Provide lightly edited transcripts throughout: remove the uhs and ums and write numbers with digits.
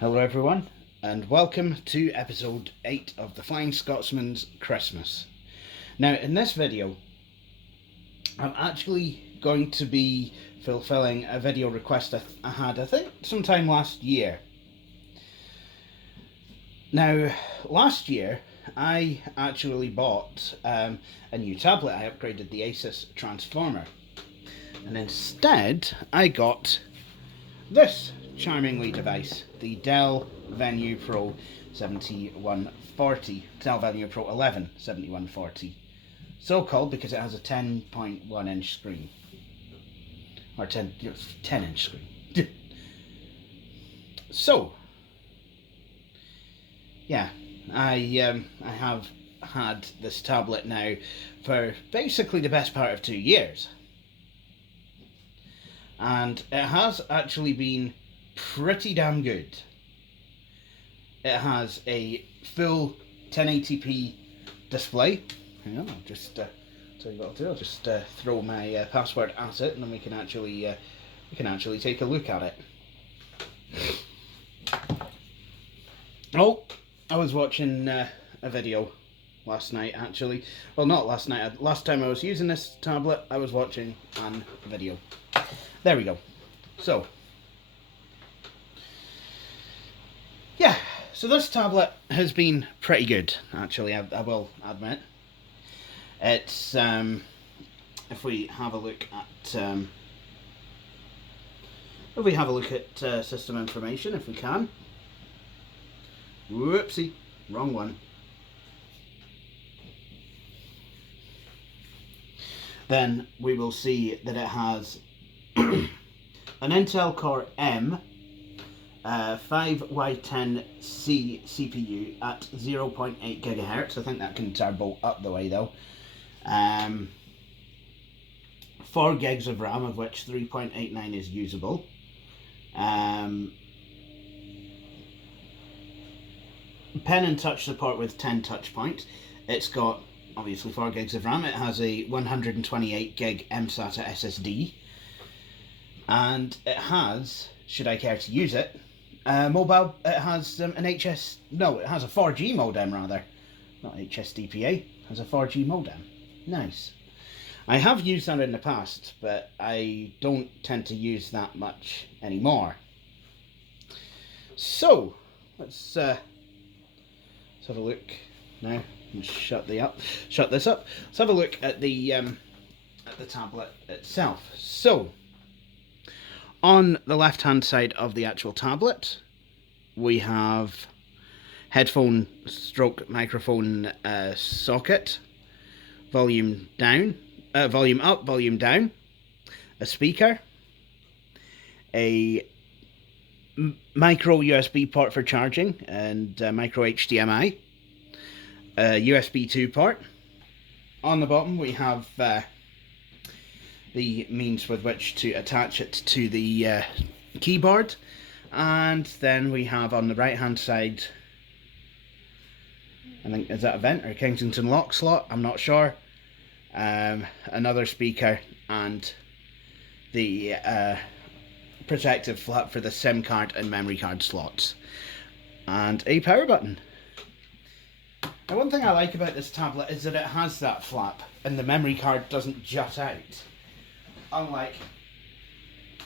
Hello everyone, and welcome to episode 8 of the Flying Scotsman's Christmas. Now in this video, I'm actually going to be fulfilling a video request I had, I think, sometime last year. Now, last year, I actually bought a new tablet. I upgraded the Asus Transformer. And instead, I got this charmingly device, the Dell Venue Pro 7140, Dell Venue Pro 11 7140. So called because it has a 10.1 inch screen. Or 10 inch screen. So, yeah, I have had this tablet now for basically the best part of 2 years. And it has actually been pretty damn good. It has a full 1080p display. Hang on, I'll just tell you what I'll do. I'll just throw my password at it, and then we can actually take a look at it. Oh, I was watching a video last night, actually. Well, not last night. Last time I was using this tablet, I was watching a video. There we go. So, yeah, so this tablet has been pretty good, actually, I will admit. It's, if we have a look at, system information, if we can. Whoopsie, wrong one. Then we will see that it has an Intel Core M 5Y10C CPU at 0.8 GHz. I think that can turbo up the way though. 4 gigs of RAM, of which 3.89 is usable. Pen and touch support with 10 touch points. It's got obviously 4 gigs of RAM. It has a 128 gig mSATA SSD. And it has, should I care to use it, mobile, it has it has a 4G modem rather, not HSDPA, it has a 4G modem. Nice. I have used that in the past, but I don't tend to use that much anymore. So, let's have a look now. Shut this up. Let's have a look at the tablet itself. So, on the left hand side of the actual tablet, we have headphone stroke microphone socket, volume down, volume up, volume down, a speaker, a micro USB port for charging, and micro HDMI, a USB 2 port. On the bottom we have the means with which to attach it to the keyboard, and then we have on the right hand side, I think, is that a vent or a Kensington lock slot? I'm not sure. Another speaker and the protective flap for the SIM card and memory card slots, and a power button. Now, one thing I like about this tablet is that it has that flap and the memory card doesn't jut out, unlike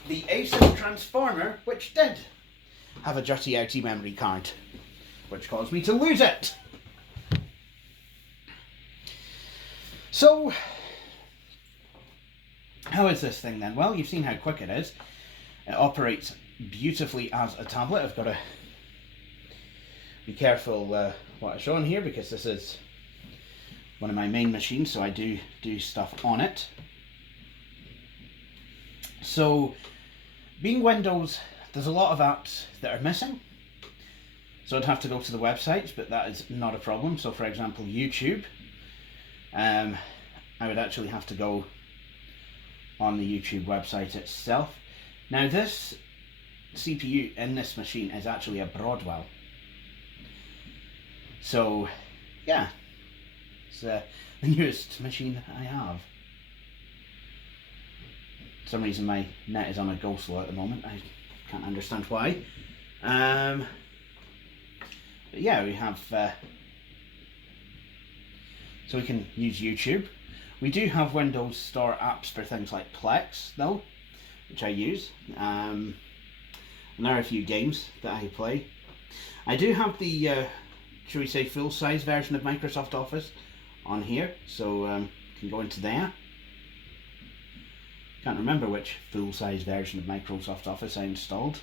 the Asus Transformer, which did have a jutty outy memory card, which caused me to lose it. So, how is this thing then? Well, you've seen how quick it is. It operates beautifully as a tablet. I've got to be careful what I show on here, because this is one of my main machines, so I do stuff on it. So, being Windows, there's a lot of apps that are missing. So I'd have to go to the websites, but that is not a problem. So for example, YouTube, I would actually have to go on the YouTube website itself. Now this CPU in this machine is actually a Broadwell. So yeah, it's the newest machine I have. For some reason my net is on a go slow at the moment. I can't understand why. But yeah, we have, so we can use YouTube. We do have Windows Store apps for things like Plex though, which I use. And there are a few games that I play. I do have the, should we say, full-size version of Microsoft Office on here, so can go into there. Can't remember which full-size version of Microsoft Office I installed.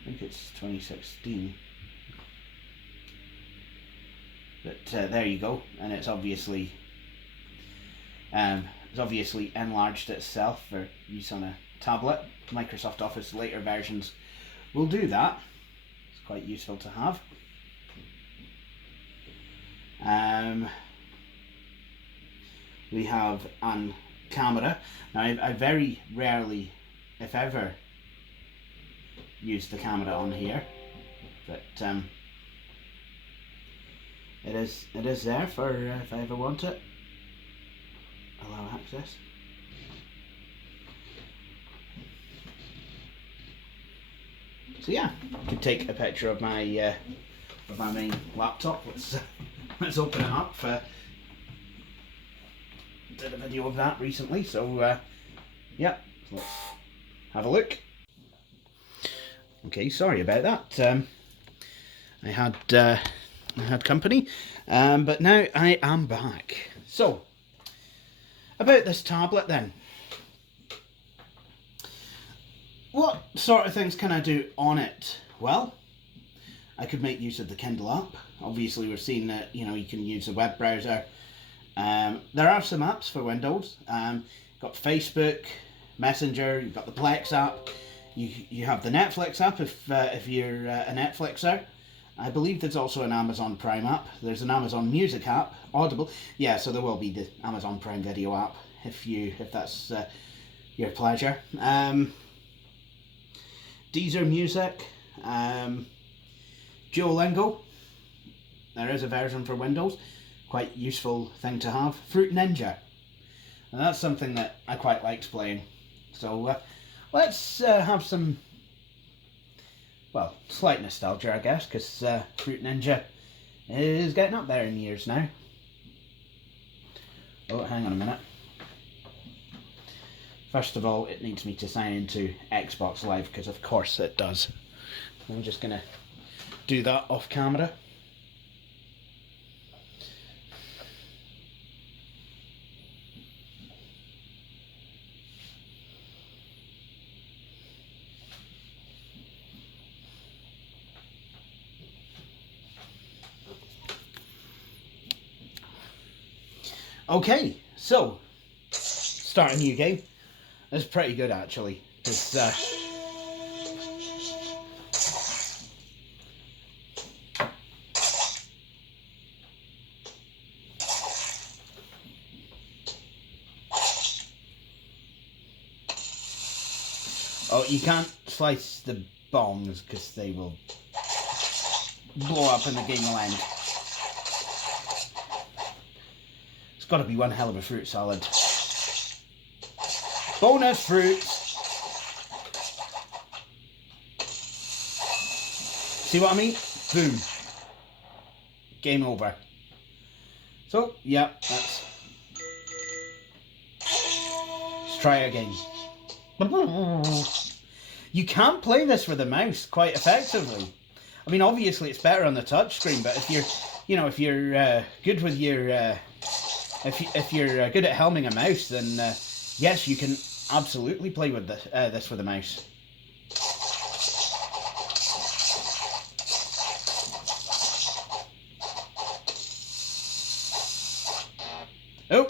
I think it's 2016. But there you go, and it's obviously enlarged itself for use on a tablet. Microsoft Office later versions will do that. It's quite useful to have. We have an camera. Now I very rarely, if ever, use the camera on here, but it is there for if I ever want it. Allow access. So yeah, I could take a picture of my main laptop. Let's open it up. Did a video of that recently, so yeah, let's have a look. Okay, sorry about that. I had company, but now I am back. So about this tablet then. What sort of things can I do on it? Well, I could make use of the Kindle app. Obviously, we've seen that, you know, you can use a web browser. There are some apps for Windows. You've got Facebook, Messenger, you've got the Plex app. You have the Netflix app if you're a Netflixer. I believe there's also an Amazon Prime app. There's an Amazon Music app, Audible. Yeah, so there will be the Amazon Prime Video app if that's your pleasure. Deezer Music, Duolingo. There is a version for Windows. Quite useful thing to have. Fruit Ninja. And that's something that I quite liked playing. So let's have some, well, slight nostalgia, I guess, because Fruit Ninja is getting up there in years now. Oh, hang on a minute. First of all, it needs me to sign into Xbox Live, because of course it does. I'm just going to do that off camera. Okay, so start a new game. It's pretty good actually. It's oh, you can't slice the bombs because they will blow up and the game will end. It's got to be one hell of a fruit salad. Bonus fruit. See what I mean? Boom. Game over. So, yeah, let's try again. You can play this with a mouse quite effectively. I mean, obviously it's better on the touch screen, but if you're, you know, if you're good with your, if you're good at helming a mouse, then yes, you can absolutely play with this with a mouse. Oh,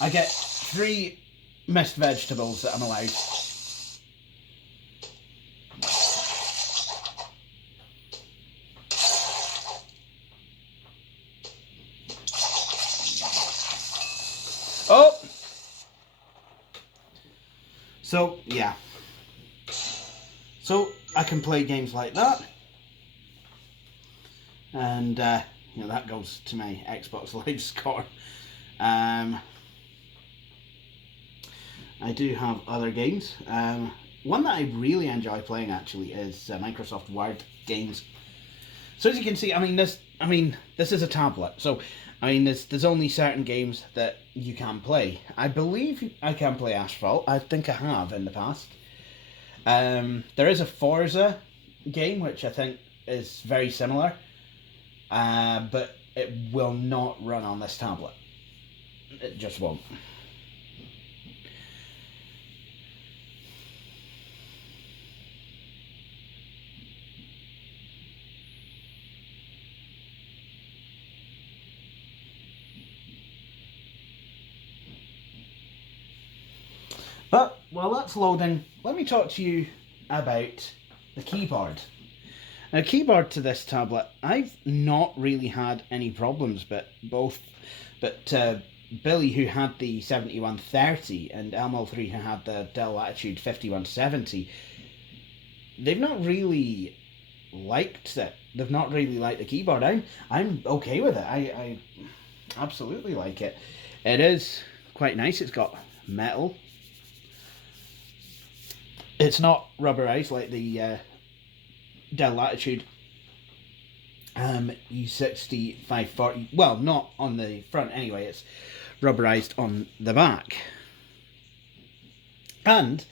I get 3 missed vegetables that I'm allowed. Oh! So, yeah. So, I can play games like that. And, you know, that goes to my Xbox Live score. I do have other games. One that I really enjoy playing actually is Microsoft Word games. So as you can see, this is a tablet. So, there's only certain games that you can play. I believe I can play Asphalt. I think I have in the past. There is a Forza game, which I think is very similar. But it will not run on this tablet. It just won't. But while that's loading, let me talk to you about the keyboard. Now, keyboard to this tablet, I've not really had any problems, but Billy, who had the 7130, and Elmo3, who had the Dell Latitude 5170, they've not really liked it. They've not really liked the keyboard. I'm okay with it. I absolutely like it. It is quite nice. It's got metal. It's not rubberized like the Dell Latitude E60 540. Well, not on the front anyway. It's rubberized on the back. And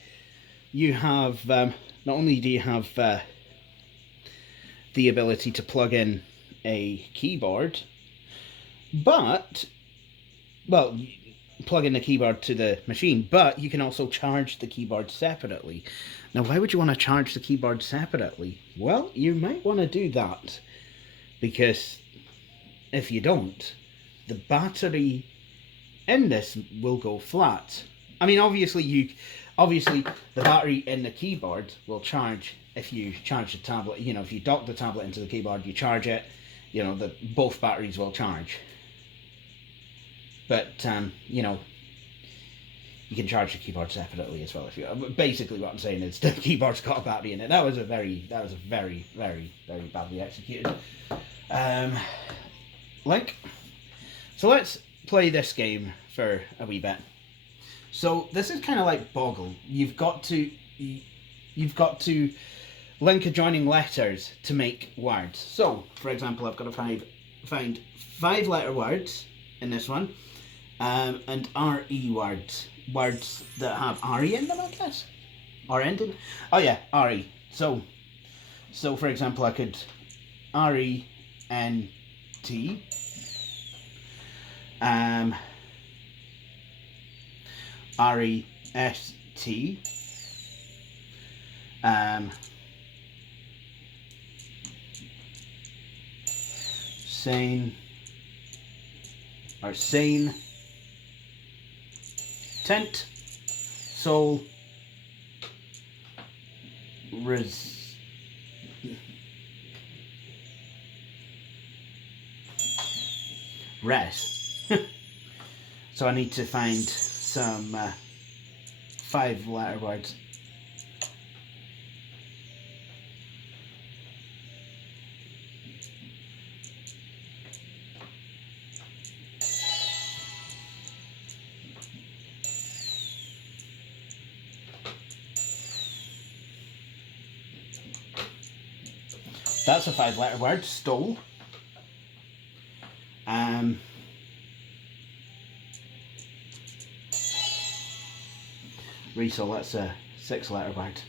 you have, not only do you have the ability to plug in a keyboard, but, well, plug in the keyboard to the machine, but you can also charge the keyboard separately. Now, why would you want to charge the keyboard separately? Well, you might want to do that, because if you don't, the battery in this will go flat. I mean, obviously the battery in the keyboard will charge if you charge the tablet. You know, if you dock the tablet into the keyboard, you charge it, you know, both batteries will charge. But, you know, you can charge the keyboard separately as well if you. Basically, what I'm saying is the keyboard's got a battery in it. That was a very, very, very badly executed link. So let's play this game for a wee bit. So this is kind of like Boggle. You've got to link adjoining letters to make words. So, for example, I've got to find 5-letter words in this one. And RE words that have RE in them, I guess, or ending. Oh yeah, RE. So for example, I could RENT, REST, sane, or sane, tent, soul, res. So I need to find some 5-letter words. That's a 5-letter word, stole. Resole, that's a 6-letter word.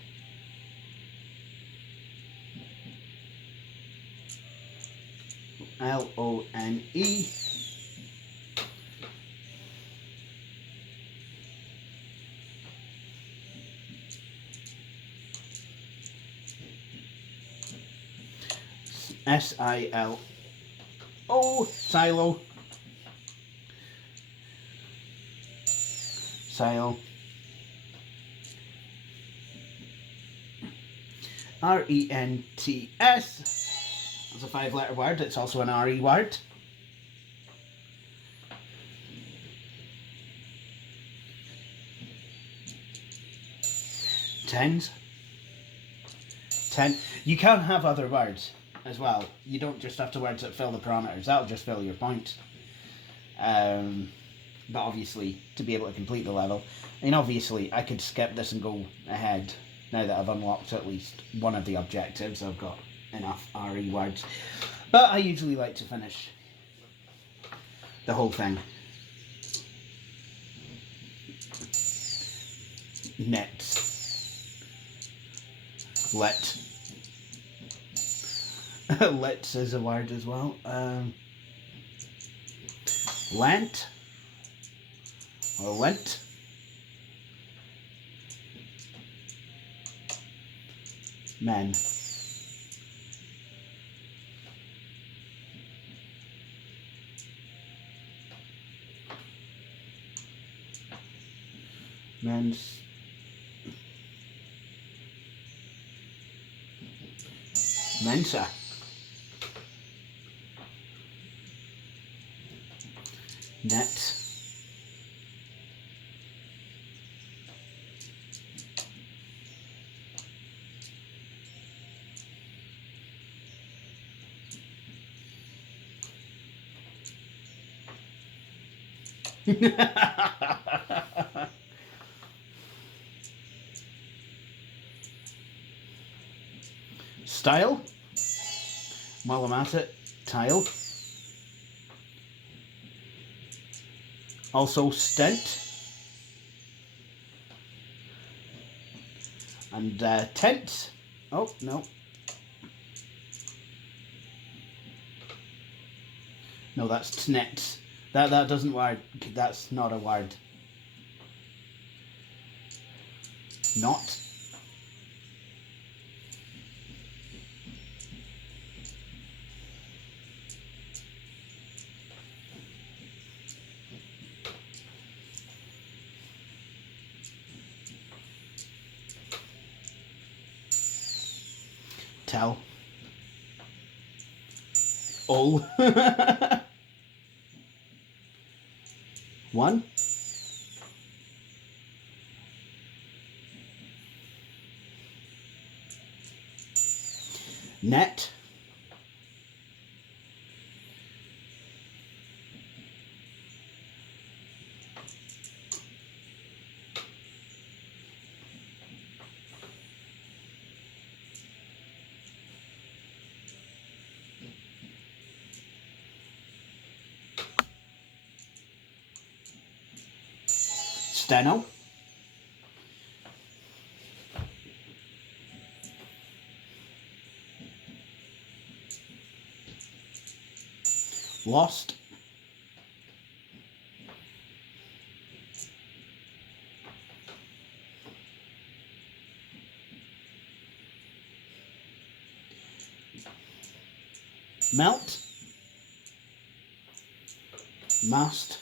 LONE. SILO, silo, silo, RENTS, that's a 5-letter word, it's also an RE word. Tens, 10, you can have other words as well. You don't just have to words that fill the parameters. That'll just fill your point. But obviously, to be able to complete the level, I mean, obviously, I could skip this and go ahead now that I've unlocked at least one of the objectives. I've got enough RE words. But I usually like to finish the whole thing. Net. Lit. Lit is a word as well. Lent. Or lent. Men. Men's. Mensa. Net. Style. While I'm at it, tile. Also stint. And tent. Oh, no. No, that's tnet. That doesn't work. That's not a word. Not. Tell. All. One. Net. Steno. Lost. Melt. Mast.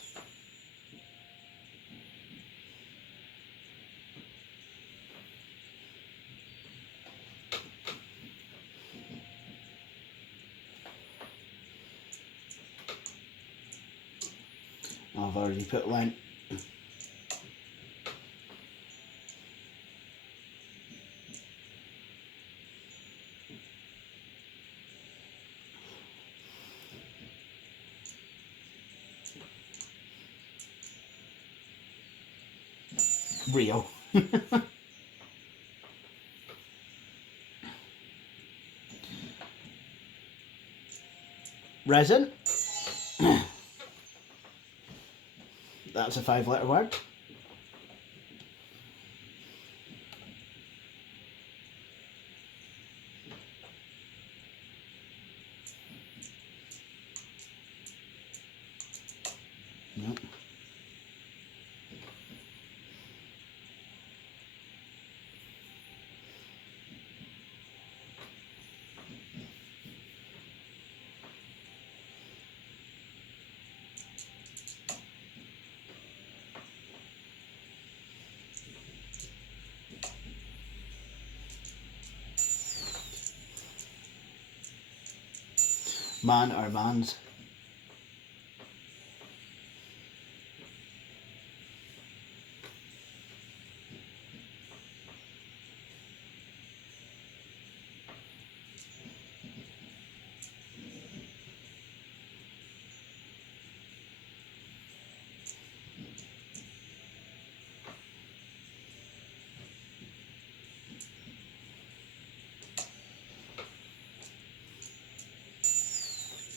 I've already put lent. Rio. Resin. That's a 5-letter word. Nope. Man or mans.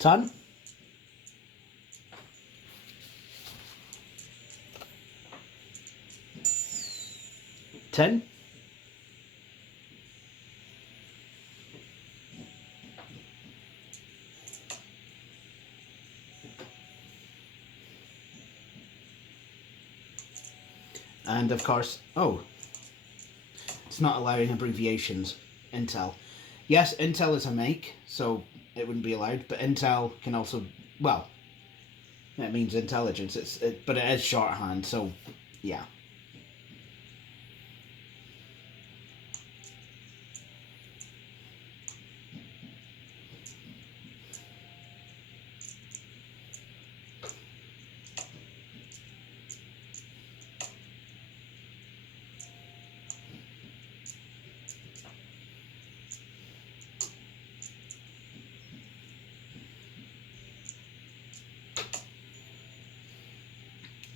ton. Tin. And of course, oh, it's not allowing abbreviations. Intel. Yes, Intel is a make, so it wouldn't be allowed, but Intel can also, well, it means intelligence, but it is shorthand, so yeah.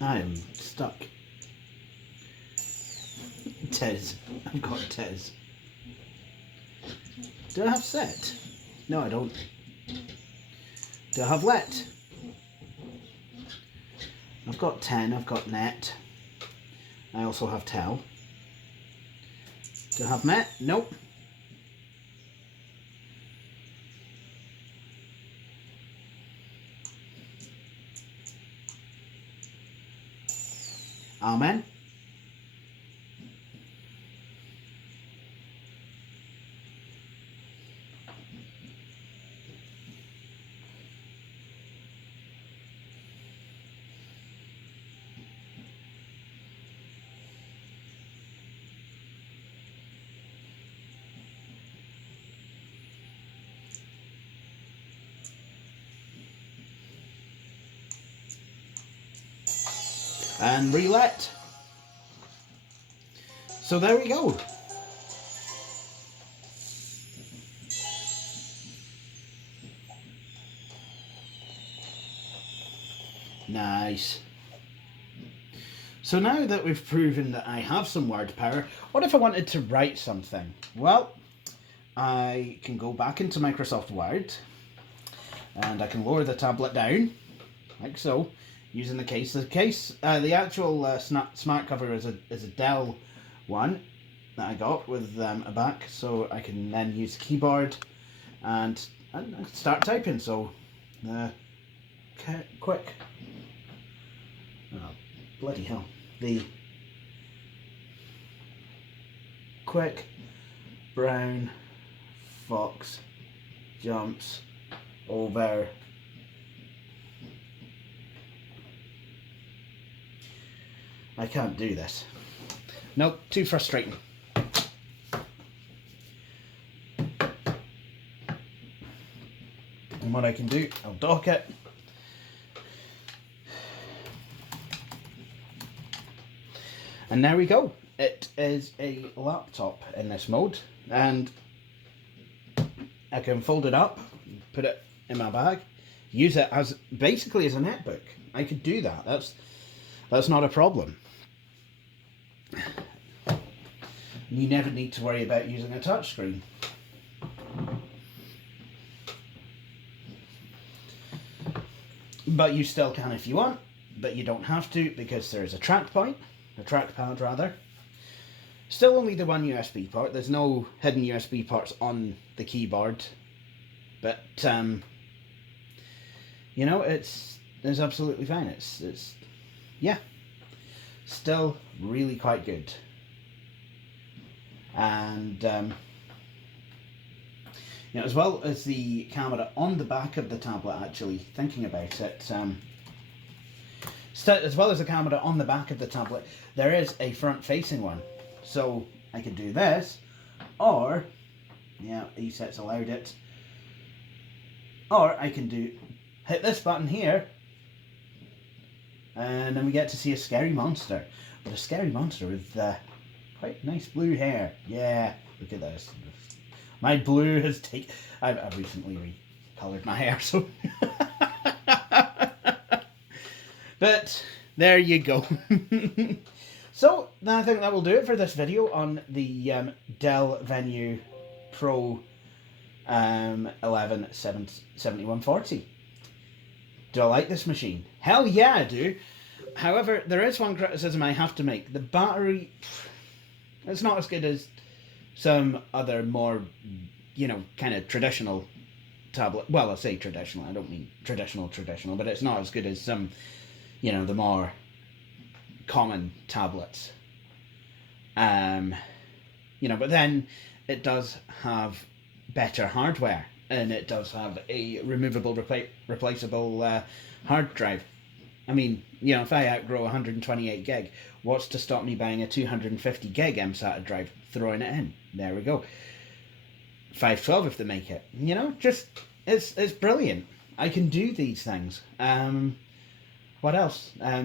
I am stuck. Tez. I've got Tez. Do I have set? No, I don't. Do I have let? I've got 10, I've got net. I also have tell. Do I have met? Nope. Amen. And relet. So there we go. Nice. So now that we've proven that I have some word power, what if I wanted to write something? Well, I can go back into Microsoft Word and I can lower the tablet down, like so, using the case. The actual smart cover is a Dell one that I got with a back, so I can then use the keyboard and start typing. So, quick. Oh, bloody hell. The quick brown fox jumps over I can't do this. Nope, too frustrating. And what I can do, I'll dock it. And there we go. It is a laptop in this mode, and I can fold it up, put it in my bag, use it as basically as a netbook. I could do that. That's not a problem. You never need to worry about using a touchscreen. But you still can if you want, but you don't have to because there is a trackpad rather. Still only the one USB port. There's no hidden USB ports on the keyboard, but you know, it's absolutely fine. It's yeah, still really quite good. And you know, as well as the camera on the back of the tablet, actually thinking about it, as well as the camera on the back of the tablet, there is a front-facing one. So I could do this, or yeah, ESET's allowed it. Or I can hit this button here, and then we get to see a scary monster. But a scary monster with quite nice blue hair. Yeah, look at this. My blue has I've recently recolored my hair, so. But there you go. So I think that will do it for this video on the Dell Venue Pro 11 7140. Do I like this machine? Hell yeah, I do. However, there is one criticism I have to make. The battery, it's not as good as some other more, kind of traditional tablet. Well, I say traditional, I don't mean traditional, but it's not as good as some, the more common tablets. But then it does have better hardware, and it does have a removable, replaceable hard drive. I mean, if I outgrow 128 gig, what's to stop me buying a 250 gig MSATA drive, throwing it in? There we go. 512 if they make it. Just, it's brilliant. I can do these things. What else? I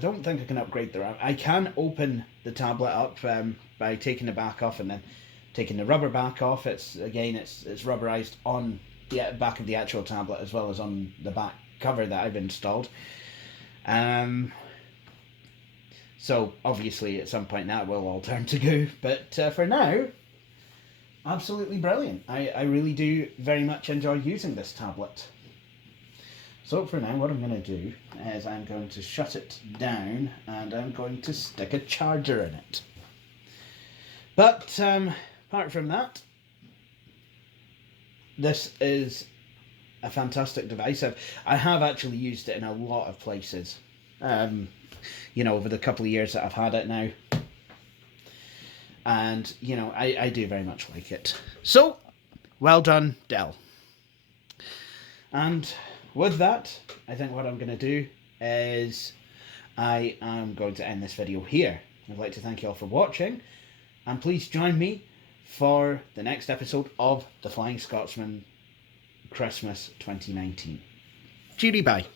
don't think I can upgrade the RAM. I can open the tablet up by taking the back off and then taking the rubber back off. It's rubberized on the back of the actual tablet as well as on the back cover that I've installed. So obviously at some point that will all turn to goo, but for now, absolutely brilliant. I really do very much enjoy using this tablet. So for now, what I'm going to do is I'm going to shut it down and I'm going to stick a charger in it. But apart from that, this is a fantastic device. I have actually used it in a lot of places, over the couple of years that I've had it now. And, I do very much like it. So, well done, Dell. And with that, I think what I'm going to do is I am going to end this video here. I'd like to thank you all for watching, and please join me for the next episode of The Flying Scotsman Christmas 2019. Cheery bye.